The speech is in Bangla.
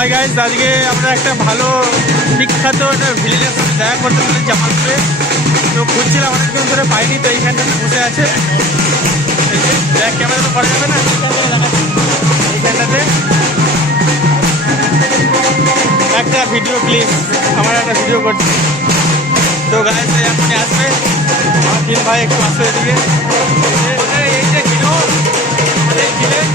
হাই গাইস, আজকে আমরা একটা ভালো বিখ্যাত একটা ভিলেজের সাথে দেখা করতে চলেছি জামালপুরে। তো খুঁজছিলাম অনেকদিন ধরে পাইনি, তো এইখানটাতে বসে আছে। এই যে ব্যাক ক্যামেরা তো করা যাবে না, এইখানটাতে একটা ভিডিও ক্লিপ, আমার একটা ভিডিও করছি। তো গাইস এখনই আসবে আমার তিন ভাই, একটু আসবে এদিকে। এই যে কিনো আমাদের ভিলেজ।